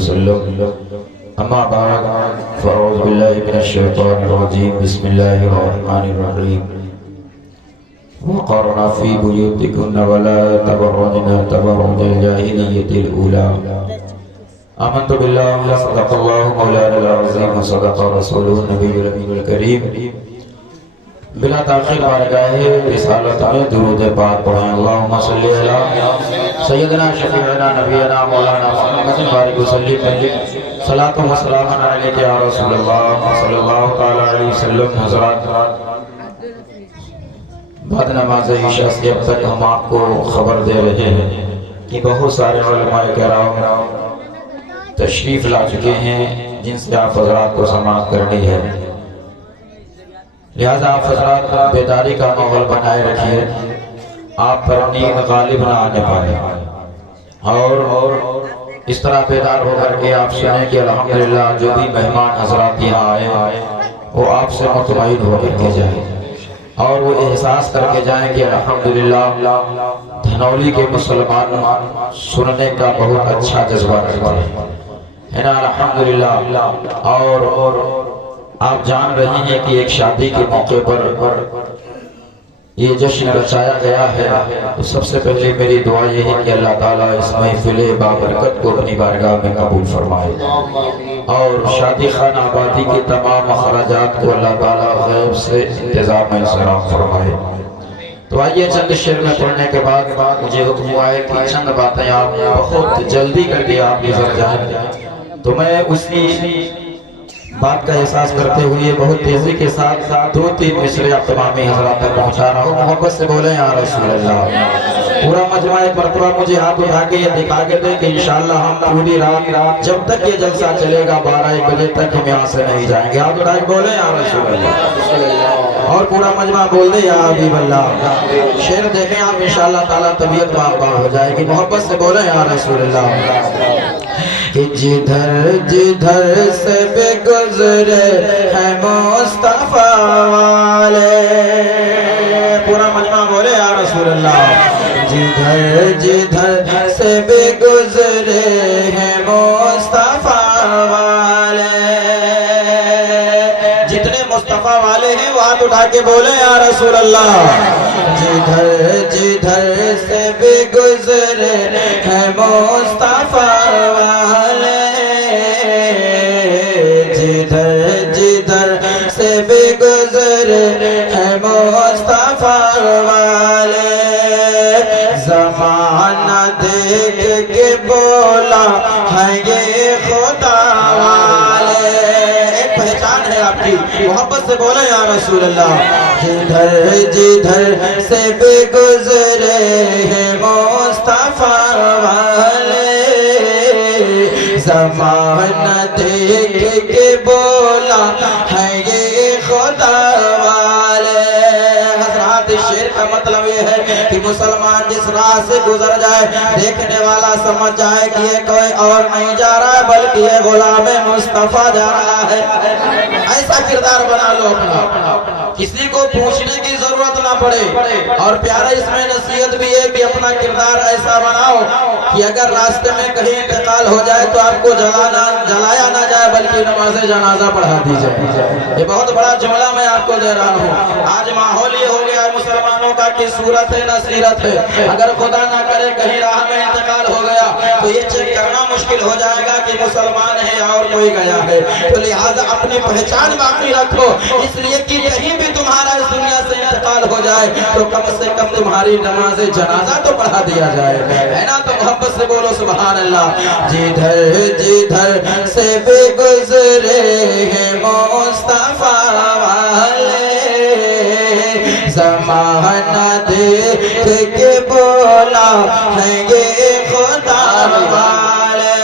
وسلم اما بعد فاعوذ باللہ من الشیطان الرجیم بسم اللہ الرحمن الرحیم وقرنا فی بیوتکن ولا تبرجن تبرج الجاہلیۃ الاولی آمنت باللہ صدق اللہ مولانا العظیم وصدق رسولہ النبی الامین الکریم بلا تاخیر بارگاہ رسالت میں درود پاک پڑھیں اللہم صلی علی سیدنا شفیعنا نبینا مولانا محمد بارک وسلم صلاۃ و سلام علیک یا رسول اللہ صلی اللہ تعالی علیہ وسلم حضرات بعد نماز عشاء سے اب تک ہم آپ کو خبر دے رہے ہیں کہ بہت سارے علماء کرام تشریف لا چکے ہیں جن سے آپ حضرات کو سماعت کرنی ہے، لہذا آپ حضرات بیداری کا ماحول بنائے رکھیے، آپ پر نیند غالب نہ آنے پائے اور اس طرح بیدار ہو کر کے آپ سنیں کہ الحمدللہ جو بھی مہمان حضرات یہاں آئے وہ آپ سے مطمئن ہو کر کے جائیں اور وہ احساس کر کے جائیں کہ الحمدللہ دھنولی کے مسلمان سننے کا بہت اچھا جذبہ رکھتے ہیں نا الحمدللہ۔ اور آپ جان رہے ہیں کہ ایک شادی کے موقع پر یہ جشن رچایا گیا ہے، تو سب سے پہلے میری دعا یہ ہے کہ اللہ تعالیٰ اس محفل بابرکت کو اپنی بارگاہ میں قبول فرمائے اور شادی خانہ آبادی کے تمام اخراجات کو اللہ تعالیٰ غیب سے انتظام انصراف فرمائے۔ تو آئیے چند شعر میں پڑھنے کے بعد مجھے حکم ہوا ہے کہ چند باتیں آپ بہت جلدی کر کے آپ گزر جائیں، تو میں اسی بات کا احساس کرتے ہوئے بہت تیزی کے ساتھ دو تین مصرے آپ تمامی حضرات تک پہنچا رہا ہوں۔ محبت سے بولیں یا رسول اللہ۔ پورا مجمع ایک مرتبہ مجھے ہاتھ اٹھا کے یہ دکھا کے دیں کہ انشاءاللہ ہم پوری رات جب تک یہ جلسہ چلے گا 12-1 بجے تک ہم یہاں سے نہیں جائیں گے۔ ہاتھ اٹھا کے بولیں یا رسول اللہ، اور پورا مجمع بول دے یا حبیب اللہ۔ شعر دیکھیں آپ انشاءاللہ تعالیٰ طبیعت باغ ہو جائے گی۔ محبت سے بولیں یا رسول اللہ کہ جدھر جدھر سے بھی گزرے ہیں مصطفیٰ والے، پورا مجمع بولے یا رسول اللہ۔ جدھر جدھر سے بھی گزرے ہیں مصطفیٰ والے، جتنے مصطفیٰ والے ہیں وہ ہاتھ اٹھا کے بولے یا رسول اللہ۔ جدھر جدھر سے بھی گزرے ہیں مصطفیٰ والے، جدھر جدھر سے بھی گزرے ہیں مصطفیٰ والے، زمانہ دیکھ کے بولا ہے یہ خدا والے۔ ایک پہچان ہے آپ کی، محبت سے بولے یا رسول اللہ۔ جدھر جدھر سے بھی گزرے ہیں مصطفیٰ والے، زمانہ دیکھ کے بولا ہے یہ خدا والے۔ حضرات شعر کا مطلب یہ ہے کہ مسلمان جس راہ سے گزر جائے دیکھنے والا سمجھ جائے کہ یہ کوئی اور نہیں جا رہا ہے بلکہ یہ غلام مصطفیٰ جا رہا ہے۔ ایسا کردار بنا لو اپنا، کسی کو پوچھنے کی ضرورت نہ پڑے، اور پیارا اس میں نصیحت بھی ہے کہ اپنا کردار ایسا بناؤ کہ اگر راستے میں کہیں انتقال ہو جائے تو آپ کو جلایا نہ جائے بلکہ نماز جنازہ پڑھا دی جائے۔ یہ بہت بڑا جملہ میں آپ کو دے رہا ہوں۔ آج ماحول یہ ہو گیا ہے مسلمانوں کا کہ صورت ہے نہ سیرت ہے، اگر خدا نہ کرے کہیں راہ میں انتقال ہو گیا تو یہ چیک کرنا مشکل ہو جائے گا کہ مسلمان ہے یا اور کوئی گیا ہے، تو لہٰذا اپنی پہچان باقی رکھو، اس لیے کہ کہیں بھی تمہارا اس دنیا سے انتقال ہو جائے تو کم سے کم تمہاری نماز جنازہ تو پڑھا دیا جائے، ہے نا؟ تو محبت سے بولو سبحان اللہ۔ جدھر جدھر سے بھی گزرے ہیں مصطفیٰ والے، زمانہ دیکھ کے بولا ہے یہ خدا والے،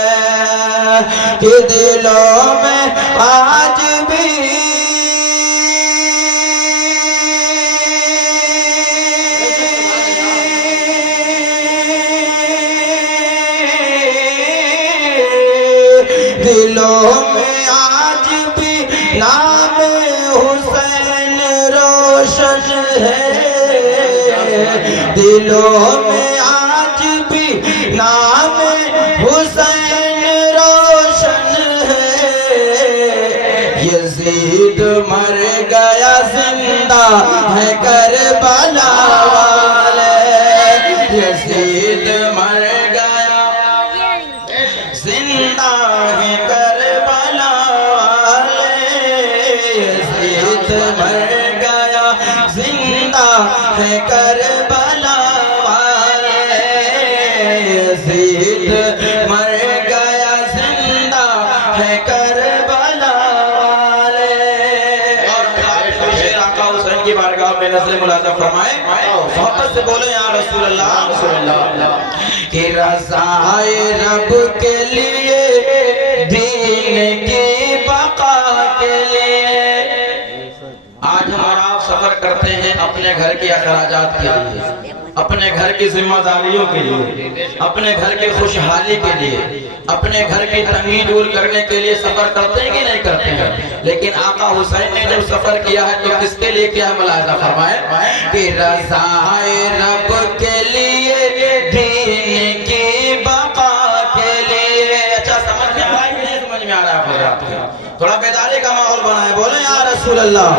کہ دلوں میں آج بھی دلوں میں آج بھی نام حسین روشن ہے، دلوں میں آج بھی نام حسین روشن یزید مر گیا زندہ ہے کربلا والے، یزید مر گیا زندہ ہے کربلا والے، یزید مر گیا زندہ ہے کربلا والے، یزید مر گیا زندہ ہے کربلا والے۔ اور شیر آقا حسین کی بارگاہ میں نظر ملاحظہ فرمائے، محبت سے بولے یا رسول اللہ کہ رضائے رب کے لیے، دین کی بقا کے لیے۔ آج ہم اور آپ سفر کرتے ہیں اپنے گھر کے اخراجات کے لیے، اپنے گھر کی ذمہ داریوں کے لیے، اپنے گھر کی خوشحالی کے لیے، اپنے گھر کی تنگی دور کرنے کے لیے سفر کرتے ہیں کہ نہیں کرتے ہیں؟ لیکن آقا حسین نے جب سفر کیا ہے تو کس کے لیے کیا ملاحظہ فرمائے کہ رضائے رب کے لیے، دین کی بقا کے لیے۔ اچھا سمجھ میں آئے کہ نہیں سمجھ میں آ رہا ہے؟ تھوڑا بیداری کا ماحول بنائے، بولیں یا رسول اللہ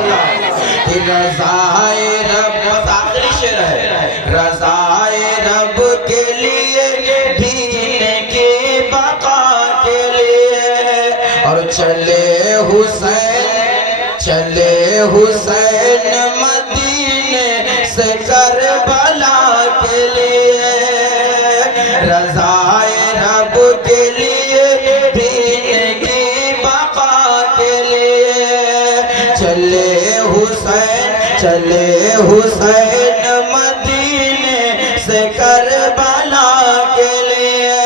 کہ رضائے رب، بس آخری شعر ہے، رضائے رب کے لیے، دین کی بقا کے لیے۔ اور چلے حسین مدینے سے کربلا کے لیے، رضائے رب کے لیے، دین کی بقا کے لیے۔ چلے حسین مدینے سے کربلا کے لیے۔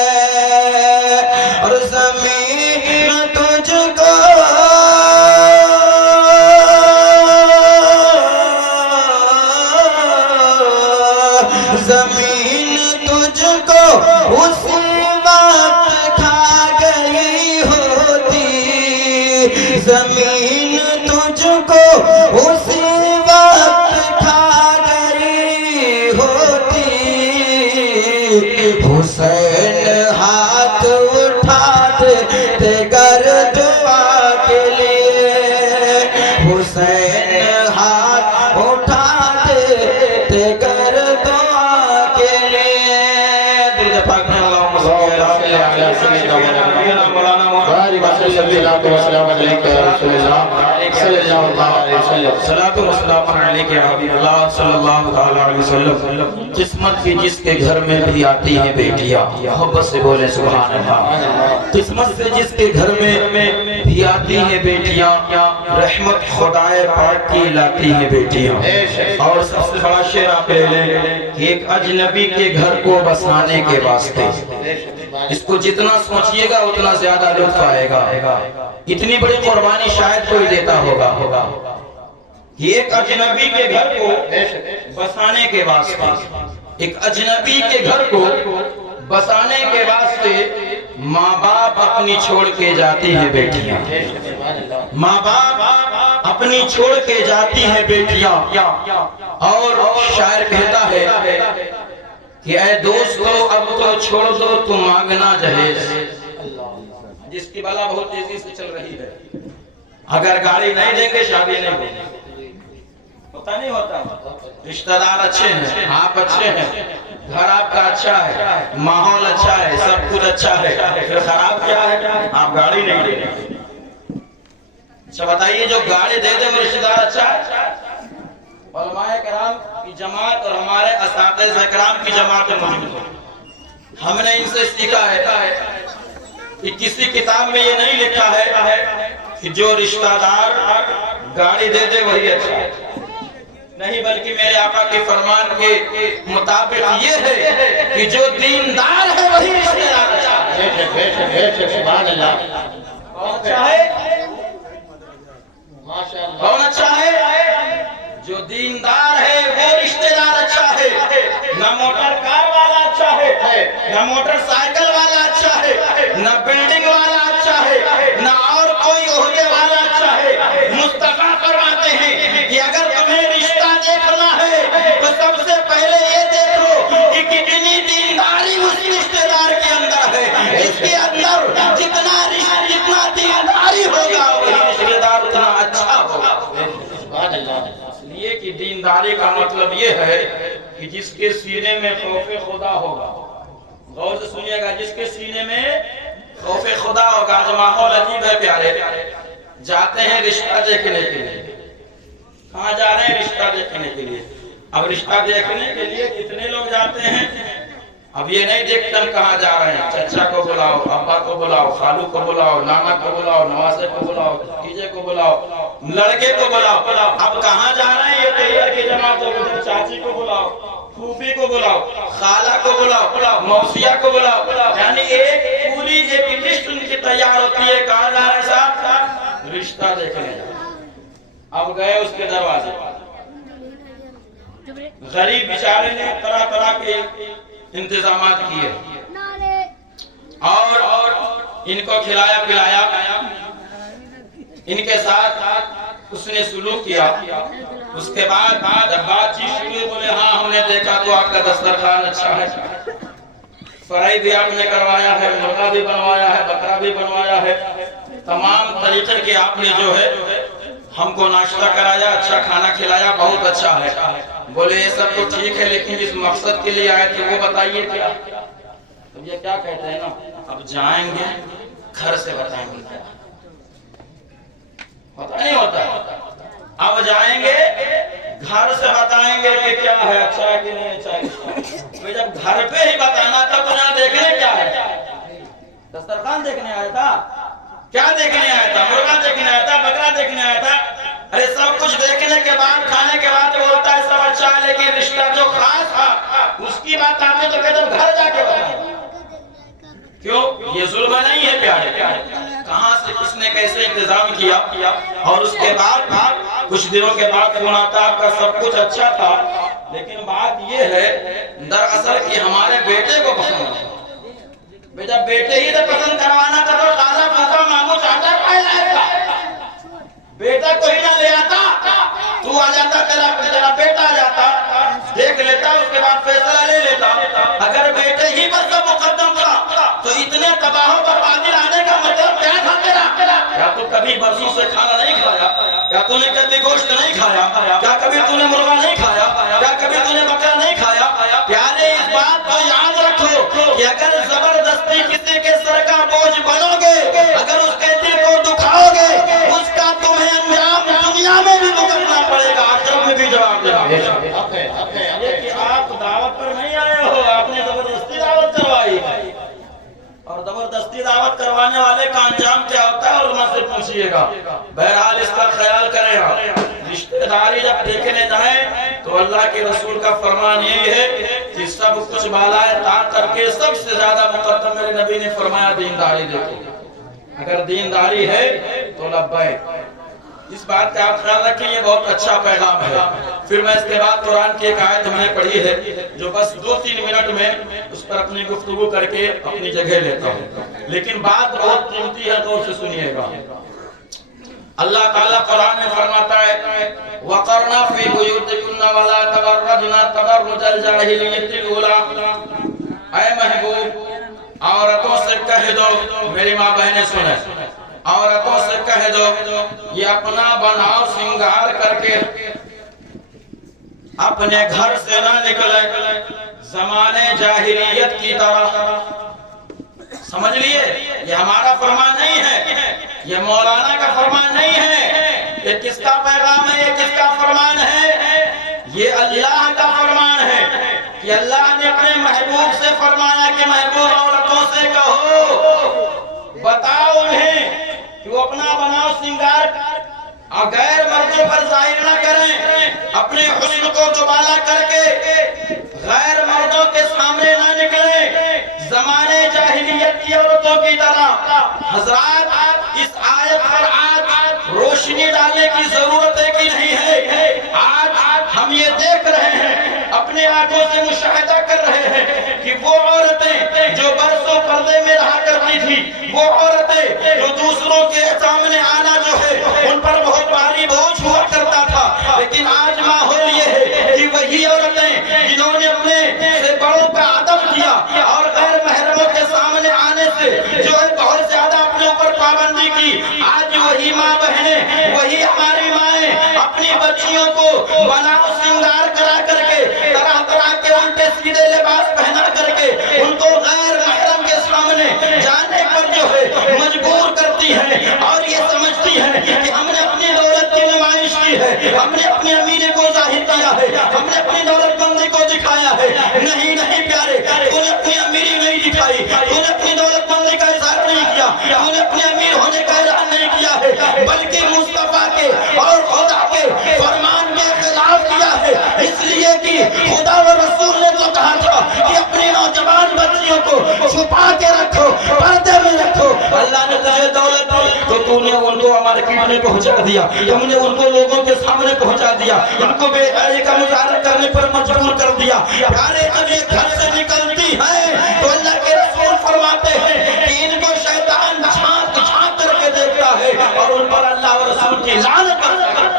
اور زمین تجھ کو اس وقت کھا گئی ہوتی، زمین تجھ کو اس وقت کھا گئی ہوتی۔ حسین ہاتھ اٹھاتے گر دعا کے لیے، حسین ہاتھ اٹھاتے گر دعا کے لیے۔ درود پاک میں اللہم صلی اللہ علیہ وسلم صلاۃ و سلام علیک یا رسول اللہ صلی اللہ علیہ وسلم، صلاۃ و سلام علیک یا حبیب اللہ صلی اللہ علیہ وسلم۔ قسمت کی جس کے گھر میں بھی آتی ہیں بیٹیاں، محبت سے بولے سبحان اللہ۔ قسمت سے جس کے گھر میں بھی آتی ہیں بیٹیاں، رحمت خدائے پاک کی لاتی ہیں بیٹیاں۔ اور سب سے بڑا شعر آپ لے لیں کہ ایک اجنبی کے گھر کو بسانے کے واسطے، اس کو جتنا سوچئے گا اتنا زیادہ لطف آئے گا۔ اتنی بڑی قربانی شاید کوئی دیتا ہوگا کہ ایک اجنبی کے گھر کو بسانے کے واسطے، ایک اجنبی کے گھر کو بسانے کے واسطے ماں باپ اپنی چھوڑ کے جاتی ہیں بیٹیاں، ماں باپ اپنی چھوڑ کے جاتی ہیں بیٹیاں۔ اور شاعر کہتا ہے کہ اے دوستو اب تو چھوڑ دو تو مانگنا جہیز، جس کی بلا بہت تیزی سے چل رہی ہے، اگر گاڑی نہیں دیں گے شادی نہیں ہوگی، ہوتا نہیں ہوتا؟ رشتہ دار اچھے ہیں، آپ اچھے ہیں، گھر آپ کا اچھا ہے، ماحول اچھا ہے، سب کچھ اچھا ہے، پھر خراب کیا ہے؟ آپ گاڑی نہیں دیں گے۔ اچھا بتائیے جو گاڑی دے دے وہ رشتہ دار اچھا ہے؟ علماء کرام کی جماعت اور ہمارے اساتذہ کرام کی جماعت موجود ہے، ہم نے ان سے سیکھا ہے کہ کسی کتاب میں یہ نہیں لکھا ہے کہ جو رشتہ دار گاڑی دے دے وہی اچھا ہے، نہیں بلکہ میرے آقا کے فرمان کے مطابق یہ ہے کہ جو دیندار ہے وہی رشتہ دار اچھا ہے۔ سبحان اللہ۔ کون اچھا ہے؟ کون اچھا ہے؟ جو دیندار ہے وہ رشتہ دار اچھا ہے، نہ موٹر کار والا اچھا ہے، نہ موٹر سائیکل والا اچھا ہے، نہ بلڈنگ والا اچھا ہے، نہ اور کوئی عہدے والا اچھا ہے۔ مصطفیٰ فرماتے ہیں کہ اگر تمہیں رشتہ دیکھنا ہے تو سب سے پہلے یہ دیکھو کہ کتنی دینداری اس رشتہ دار کے اندر ہے۔ اس کے اندر جتنا دینداری ہوگا وہی رشتہ دار اتنا اچھا دینداری کا مطلب یہ ہے کہ جس کے سینے میں خوف خدا ہوگا، غور سے سنیے گا، جس کے سینے میں خوف خدا ہوگا۔ جو ماحول عجیب ہے پیارے، جاتے ہیں رشتہ دیکھنے کے لیے، کہاں جا رہے ہیں؟ رشتہ دیکھنے کے لیے۔ اب رشتہ دیکھنے کے لیے کتنے لوگ جاتے ہیں؟ اب یہ نہیں دیکھتے ہم کہاں جا رہے ہیں، چچا کو بلاؤ، ابا کو بلاؤ، خالو کو بلاؤ، نانا کو بلاؤ، نواسے کو بلاؤ، بھتیجے کو بلاؤ، لڑکے کو بلاؤ۔ اب کہاں جا رہے ہیں؟ یہ تیار کی جماعت ہو، چاچی کو بلاؤ، پھوپھی کو بلاؤ، خالہ کو بلاؤ، موسیہ کو بلاؤ، یعنی ایک پوری ایک لسٹ ان کی تیار ہوتی ہے۔ کہاں جا رہے ہیں صاحب؟ رشتہ دیکھنے۔ اب گئے اس کے دروازے، غریب بیچارے نے طرح طرح کے انتظامات کیے اور ان کو کھلایا پلایا، ان کے ساتھ اس نے سلوک کیا۔ اس کے بعد جب بات چیت شروع، بولے ہاں ہم نے دیکھا تو آپ کا دسترخوان اچھا ہے، فرائی بھی آپ نے کروایا ہے، مرغا بھی بنوایا ہے، بکرا بھی بنوایا ہے، تمام طریقے کے آپ نے جو ہے ہم کو ناشتہ کرایا، اچھا کھانا کھلایا، بہت اچھا ہے۔ بولے یہ سب تو ٹھیک ہے، لیکن جس مقصد کے لیے آئے تھے وہ بتائیے کیا؟ اب یہ کیا کہتے ہیں نا، اب جائیں گے گھر سے بتائیں گے کیا؟ پتہ نہیں ہوتا۔ اب جائیں گے گھر سے بتائیں گے کہ کیا ہے، اچھا ہے کہ نہیں اچھا ہے۔ جب گھر پہ ہی بتانا تھا تو یہاں دیکھنے کیا ہے؟ دسترخوان دیکھنے آیا تھا؟ کیا دیکھنے آیا تھا؟ مرغا دیکھنے آیا تھا؟ بکرا دیکھنے آیا تھا؟ ارے سب کچھ دیکھنے کے بعد، کھانے کے بعد بولتا ہے سب اچھا ہے، لیکن رشتہ جو خاص تھا اس کی بات آپ نے تو کہتے گھر جا کے بتائیں۔ کیوں؟ یہ ظلم نہیں ہے پیارے؟ کہاں سے کس نے کیسے انتظام کیا؟ اور اس کے بعد کچھ دنوں کے بعد فون آتا، آپ کا سب کچھ اچھا تھا، لیکن بات یہ ہے دراصل کہ ہمارے بیٹے کو پسند ہے۔ جب بیٹے ہی سے پسند کروانا تھا تو خالہ پھوپھا ماموں چاچا کھائے لائے تھا، بیٹا کو ہی نہ لے آتا، تو آ جاتا، تیرا بیٹا آ جاتا، دیکھ لیتا، اس کے بعد فیصلہ لے لیتا۔ اگر بیٹے ہی پر سب مقدم تھا تو اتنے تباہوں پر بادل آنے کا مطلب کیا تھا تیرا؟ کیا تو کبھی برسوں سے کھانا نہیں کھایا؟ کیا تو نے کبھی گوشت نہیں کھایا؟ کیا کبھی تو نے مرغا نہیں کھایا؟ کیا کبھی تو نے بکرا نہیں کھایا؟ پیارے اس بات کو یاد رکھو کہ اگر زبردستی کسی کے سر کا بوجھ بنو گے، اگر اس کے دل کو دکھاؤ گے، اس کا تمہیں انجام دنیا میں بھی بھگتنا پڑے گا، آخرت میں بھی جواب دینا پڑے گا۔ یہ کہ آپ دعوت پر نہیں آئے ہو، آپ نے زبردستی دعوت کروائی، اور زبردستی دعوت کروانے والے کا انجام کیا ہوتا ہے علماء سے پوچھئے گا۔ بہرحال اس کا خیال کریں آپ، رشتہ داری جب دیکھنے جائیں تو اللہ کے رسول کا فرمان یہی ہے کہ سب کچھ بالائے طاقت کر کے سب سے زیادہ مقدم میرے نبی نے فرمایا دینداری دیکھو، اگر دینداری ہے تو لبیک۔ اس بات کا آپ خیال رکھیں، یہ بہت اچھا پیغام ہے۔ پھر میں اس کے بعد قرآن کی ایک آیت ہم نے پڑھی ہے جو بس 2-3 منٹ میں اس پر اپنی گفتگو کر کے اپنی جگہ لیتا ہوں، لیکن بات بہت قیمتی ہے، غور سے سنیے گا۔ اللہ تعالیٰ قرآن میں فرماتا ہے وَقَرْنَا فِي بُيُوتِكُنَّ وَلَا تَبَرَّجْنَا تَبَرُّجَ الْجَاهِلِيَّةِ الْأُولَىٰ۔ اے محبوب عورتوں سے کہہ دو، میری ماں بہنیں سنیں، عورتوں سے کہہ دو یہ اپنا بناؤ سنگار کر کے اپنے گھر سے نہ نکلے زمانے جاہلیت کی طرح۔ سمجھ لیے، یہ ہمارا فرمان نہیں ہے، یہ مولانا کا فرمان نہیں ہے، یہ کس کا پیغام ہے، یہ کس کا فرمان ہے؟ یہ اللہ کا فرمان ہے کہ اللہ نے اپنے محبوب سے فرمایا کہ محبوب عورتوں سے کہو، بتاؤ انہیں کہ وہ اپنا بناؤ سنگار اور غیر مردوں پر ظاہر نہ کریں، اپنے حسن کو دوبالا کر کے غیر مردوں کے سامنے نہ نکلیں زمانے جاہلیت کی عورتوں کی طرح۔ حضرات اس آیت پر آج روشنی ڈالنے کی ضرورت ہے کہ نہیں ہے؟ آج ہم یہ دیکھ رہے ہیں، اپنے آنکھوں سے مشاہدہ کر رہے ہیں کہ وہ عورتیں جو برسوں پردے میں رہا کرتی تھی، وہ عورتیں جو دوسروں کے سامنے آنا جو ہے ان پر بہت بھاری بوجھ ہوا کرتا تھا، لیکن آج ماحول یہ ہے کہ وہی عورتیں جنہوں نے اپنے سے بڑوں کا ادب کیا اور غیر محرموں کے سامنے آنے سے جو ہے بہت زیادہ اپنے اوپر پابندی کی، آج وہی ماں بہنیں، وہی ہماری مائیں اپنے اپنی بچیوں کو بناؤ سنگار کرا کر کے طرح طرح کے الٹے سیدھے لباس پہنا کر کے ان کو غیر محرم کے سامنے جانے پر جو ہے مجبور کرتی ہے اور یہ سمجھتی ہے کہ ہم نے اپنی دولت کی نمائش کی ہے، ہم نے اپنی امیری کو ظاہر کیا ہے، ہم نے اپنی دولت مندی کو دکھایا ہے۔ نہیں نہیں پیارے، تو نے اپنی امیری نہیں دکھائی، تو نے اپنی دولت مندی کا اظہار نہیں کیا، تو نے اپنے امیر ہونے کا اعلان نہیں کیا ہے، بلکہ مصطفیٰ کے اور خدا کے فرمان کے خلاف کیا ہے۔ اس لیے کہ خدا و رسول نے تو کہا تھا کہ اپنی نوجوان بچیوں کو چھپا کے رکھو، پردے میں رکھو۔ اللہ نے تجھے دولت دی تو تو نے ان کو مارکیٹ میں پہنچا دیا، تم نے ان کو لوگوں کے سامنے پہنچا دیا، ان کو بے حیائی کا مظاہرہ کرنے پر مجبور کر دیا۔ پیارے جب یہ گھر سے نکلتی ہیں تو اللہ کے رسول فرماتے ہیں کہ ان کو شیطان جھانک جھانک کر کے دیکھتا ہے اور ان پر اللہ و رسول کی لعنت کرتا ہے۔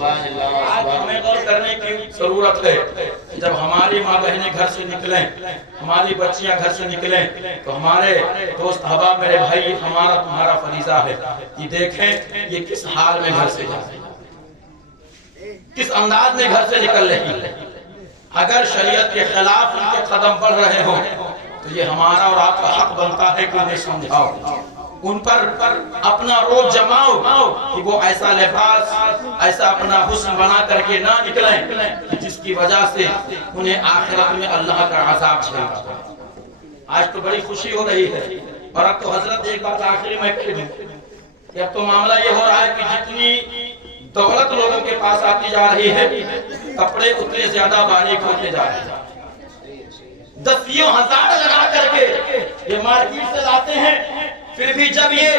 آج ہمیں غور کرنے کی ضرورت ہے کہ جب ہماری ماں بہنیں گھر سے نکلیں، ہماری بچیاں گھر سے نکلیں تو ہمارے دوست احباب میرے بھائی ہمارا تمہارا فریضہ ہے کہ دیکھیں یہ کس حال میں گھر سے جا رہی ہے، کس انداز میں گھر سے نکل رہی ہے۔ اگر شریعت کے خلاف ان کے قدم بڑھ رہے ہوں تو یہ ہمارا اور آپ کا حق بنتا ہے کہ انہیں سمجھاؤ، ان پر اپنا روز جماؤ کہ وہ ایسا لباس ایسا اپنا حسن بنا کر کے نہ نکلیں جس کی وجہ سے انہیں آخرت میں اللہ کا عذاب جھیلنا پڑے۔ آج تو بڑی خوشی ہو رہی ہے اور اب تو حضرت ایک بات آخری میں کہہ دوں کہ اب تو معاملہ یہ ہو رہا ہے کہ جتنی دولت لوگوں کے پاس آتی جا رہی ہے کپڑے اتنے زیادہ باریک ہوتے جا رہے ہیں، 10,000 لگا کر کے یہ مارکیٹ سے لاتے ہیں، پھر بھی جب یہ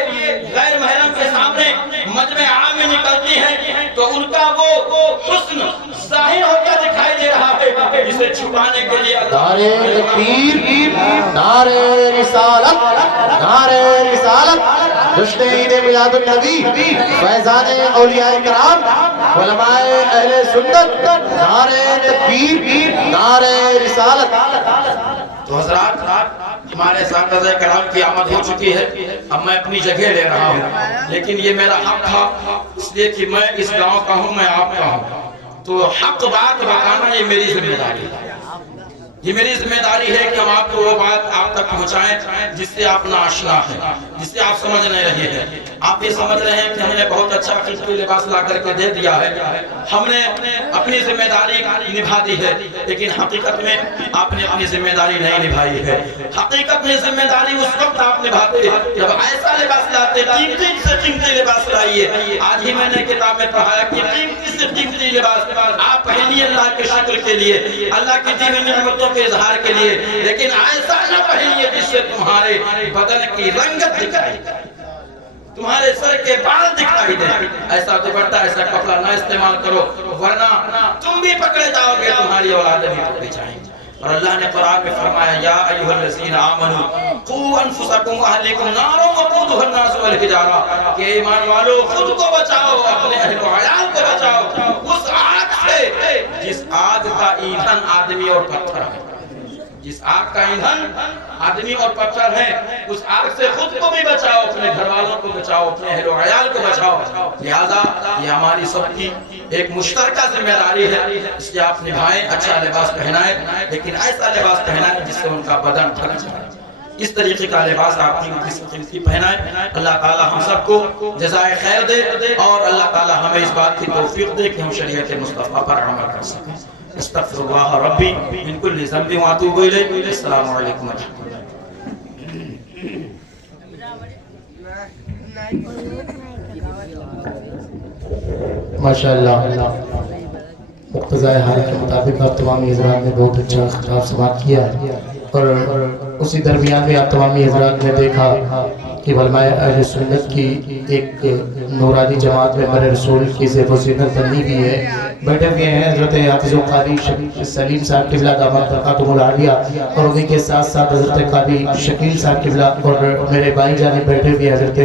غیر محرم کے سامنے مجمع عام میں نکلتی ہیں تو ان کا وہ حسن ظاہر ہو کر دکھائی دے رہا ہے، اسے چھپانے کے لیے نعرہ تکبیر، نعرہ رسالت، نعرہ رسالت، جشن عید میلاد النبی، فیضان اولیاء کرام، علماء اہل سنت، نعرہ تکبیر، نعرہ رسالت۔ تو حضرات ہمارے اساتذہ کرام کی آمد ہو چکی ہے، اب میں اپنی جگہ لے رہا ہوں، لیکن یہ میرا حق تھا اس لیے کہ میں اس گاؤں کا ہوں، میں آپ کا ہوں، تو حق بات بتانا یہ میری ذمہ داری ہے۔ یہ میری ذمہ داری ہے کہ ہم آپ کو وہ بات آپ تک پہنچائیں جس سے آپ ناآشنا ہیں، جس سے آپ سمجھ نہیں رہے ہیں۔ آپ یہ سمجھ رہے ہیں کہ ہم نے بہت اچھا قیمتی لباس لا کر کے دے دیا ہے، ہم نے اپنی ذمہ داری نبھا دی ہے، لیکن حقیقت میں آپ نے اپنی ذمہ داری نہیں نبھائی ہے۔ حقیقت میں ذمہ داری اس وقت آپ نبھاتے جب ایسا لباس لاتے، قیمتی سے قیمتی لباس لائیے۔ آج ہی میں نے کتاب میں پڑھا ہے کہ قیمتی سے قیمتی لباس آپ پہنیے اللہ کے شکر کے لیے، اللہ کی دی ہوئی نعمتوں کے اظہار کے لیے، لیکن ایسا نہ پہنیے جس سے تمہارے بدن کی رنگت دکھائی دے، تمہارے سر کے بال دکھائی دے۔ ایسا دوپٹہ ایسا کپڑا نہ استعمال کرو ورنہ تم بھی پکڑے جاؤ گے، تمہاری اولادیں بھی پکڑی جائیں گی۔ اور اللہ نے قرآن میں فرمایا یا ایھا الذین آمنوا قوا انفسکم واہلیکم نارا وقودھا الناس والحجارہ کہ ایمان والو خود کو بچاؤ، اپنے اہل و عیال کو بچاؤ اس آگ سے جس آگ کا ایندھن آدمی اور پتھر ہے، جس آگ کا ایندھن آدمی اور پتھر ہے، اس آگ سے خود کو بھی بچاؤ، اپنے گھر والوں کو بچاؤ، اپنے اہل و عیال کو بچاؤ۔ لہذا یہ ہماری سب کی ایک مشترکہ ذمہ داری ہے، اس لیے آپ نبھائیں، اچھا لباس پہنائیں، لیکن ایسا لباس پہنائیں جس سے ان کا بدن ڈھک جائے۔ اس طریقے کا لباس آپ کی پہنائیں۔ اللہ تعالی ہم سب کو جزائے خیر دے اور اللہ تعالی ہمیں اس بات کی توفیق دے کہ ہم شریعت مصطفیٰ پر عمل کر سکیں۔ استغفر اللہ ربی من کل ذنب واتوب الیہ۔ السلام علیکم ورحمۃ اللہ۔ ماشاءاللہ مقتضائے حال کے مطابق آپ تمامی حضرات نے بہت اچھا خطاب سماعت کیا ہے، اور اسی درمیان میں آپ تمامی حضرات نے دیکھا کہ علماء اہل سنت کی ایک نورانی جماعت میں مر رسول کی زیب و زینت بنی ہوئی ہے۔ بیٹھے ہوئے ہیں حضرت حافظ و قاری سلیم صاحب قبلہ دامت برکاتہ العالیہ، اور انہیں کے ساتھ ساتھ حضرت قاری شکیل صاحب قبلہ، اور میرے بھائی جانے بیٹھے ہوئے حضرت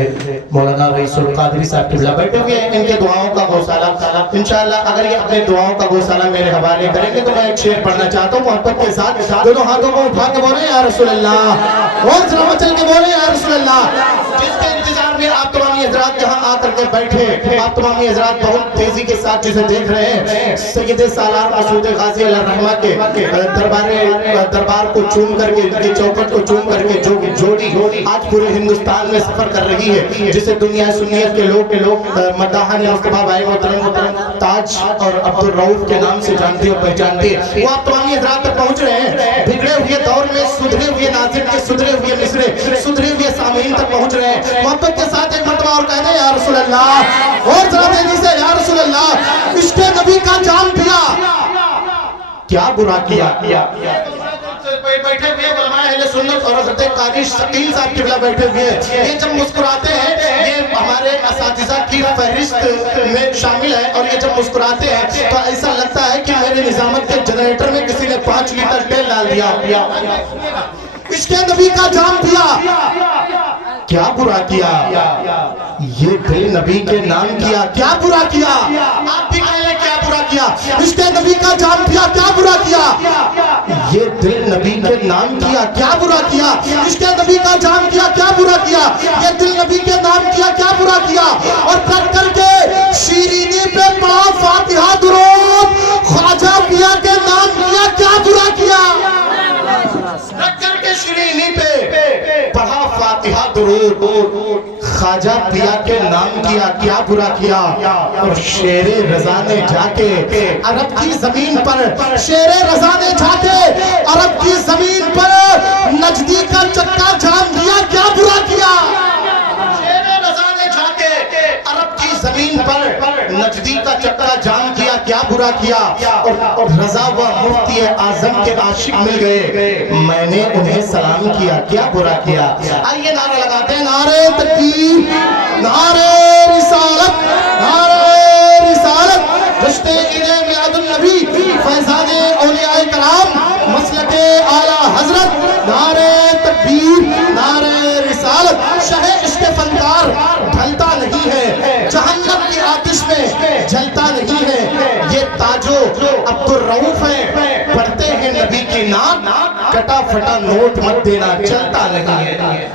مولانا رئیس القادری صاحب قبلہ بیٹھے ہوئے ہیں۔ ان کے دعاؤں کا گوسالہ انشاءاللہ اگر یہ اپنے دعاؤں کا گوسالہ میرے حوالے کریں گے تو میں ایک شعر پڑھنا چاہتا ہوں محبت کے ساتھ۔ دونوں ہاتھوں کو اٹھا کے بولیں یا رسول اللہ، اور سلامت چل کے بولیں یا رسول اللہ۔ جس کے انتظار میں آپ تمامی حضرات جہاں کر کے بیٹھے آپ تمام حضرات بہت تیزی کے ساتھ جسے دیکھ رہے ہیں سید سالار مسعود غازی علیہ الرحمہ کے دربار کو چوم کر کے چوکٹ کو چوم کر کے جو جوڑی آج پورے ہندوستان میں سفر کر رہی ہے جسے دنیا سنیت کے لوگ مداحن مصطفیٰ بھائی محترم تاج اور عبدالرؤف کے نام سے جانتے اور پہچانتے ہیں وہ آپ تمام حضرات تک پہنچ رہے ہیں بگڑے ہوئے دور میں سدھرے ہوئے ناظرین کے سدھرے ہوئے مصرے سدھرے ہوئے سامعین تک پہنچ رہے ہیں محبت کے ساتھ ایک مرتبہ اور کہہ دیں یا رسول اللہ اور ذرا تیزی سے یا رسول اللہ عشق نبی کا جام پیا کیا برا کیا بیٹھے ہوئے علماء اہل سنت اور حضرت قاری شکیل صاحب قبلہ بیٹھے ہوئے یہ جب مسکراتے ہیں یہ ہمارے اساتذہ کی فہرست میں شامل ہے اور یہ جب مسکراتے ہیں تو ایسا لگتا ہے کہ میرے نظامت کے جنریٹر میں کسی نے 5 لیٹر تیل ڈال دیا عشق نبی کا جام پیا کیا برا کیا یہ دل نبی کے نام کیا کیا برا کیا آپ بھی کہہ لیں کیا برا کیا عشق نبی کا جام پیا کیا برا کیا یہ دل نبی کے نام کیا کیا برا کیا عشق نبی کا جام کیا کیا برا کیا یہ دل نبی کے نام کیا کیا برا کیا اور کر کے شیرینی پہ پڑھا فاتحہ درود خواجہ پیا کے نام کیا کیا برا کیا رکھ کر کے شیرینی پہ پڑھا فاتحہ درود خواجہ پیا کے نام کیا کیا برا کیا اور شیر رضا نے جا کے عرب کی زمین پر شیر رضا نے جا کے عرب کی زمین پر نجدی کا چکا جام دیا کیا برا کیا شیر رضا نے جا کے عرب کی زمین پر نجدی کا چکا جام کیا کیا برا کیا اور رضا و مفتی اعظم کے عاشق مل گئے میں نے انہیں سلام کیا کیا برا کیا آئیے نعرہ لگاتے ہیں نعرہ تکبیر نعرہ رسالت نعرہ رسالت جشن عید میلاد النبی فیضان اولیاء کرام مسلک اعلی حضرت نعرہ تکبیر نعرہ رسالت شہ عشق فنکار ڈھلتا نہیں ہے جہنم کی آتش میں جلتا نہیں ہے یہ تاجو عبدالرؤف ہے پڑھتے ہیں نبی کی نام کٹا پھٹا نوٹ مت دینا چلتا نہیں ہے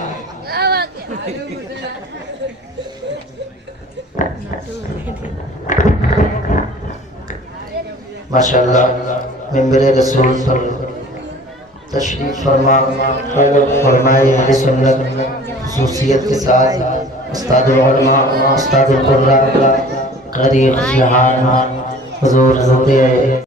ماشاءاللہ منبر رسول پر تشریف فرمائے اہل سنت خصوصیت کے ساتھ استاد العلماء استاد القرآن قاری جہان حضور